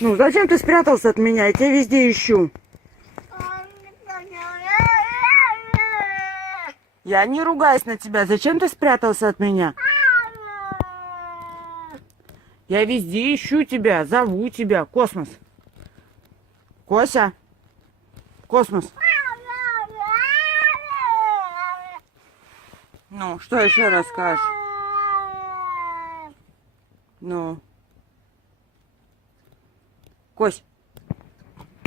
Ну, зачем ты спрятался от меня? Я тебя везде ищу. Я не ругаюсь на тебя. Зачем ты спрятался от меня? Я везде ищу тебя, зову тебя. Космос. Кося. Космос. Ну, что еще расскажешь? Ну. Кось,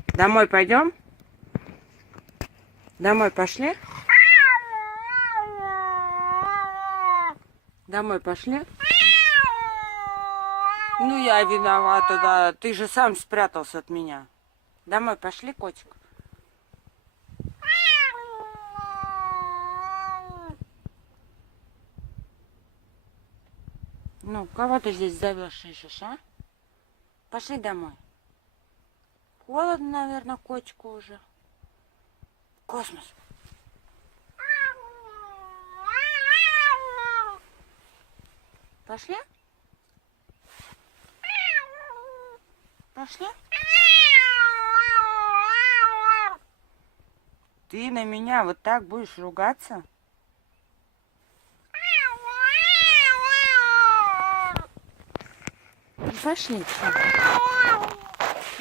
домой пойдем? Домой пошли? Домой пошли? Ну, я виновата, да. Ты же сам спрятался от меня. Домой пошли, котик? Ну, кого ты здесь зовешь, ищешь, а? Пошли домой. Холодно, наверное, котику уже. Космос. Пошли? Пошли? Ты на меня вот так будешь ругаться? Ну, пошли. Всё.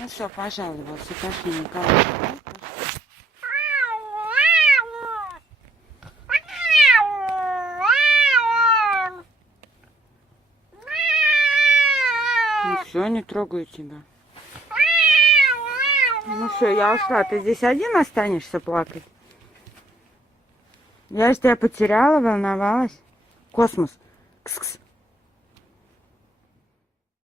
Ну все, пожаловался. Пошли, Николай. Ну все, не трогаю тебя. Ну все, я ушла. Ты здесь один останешься плакать? Я же тебя потеряла, волновалась. Космос. Кс-кс.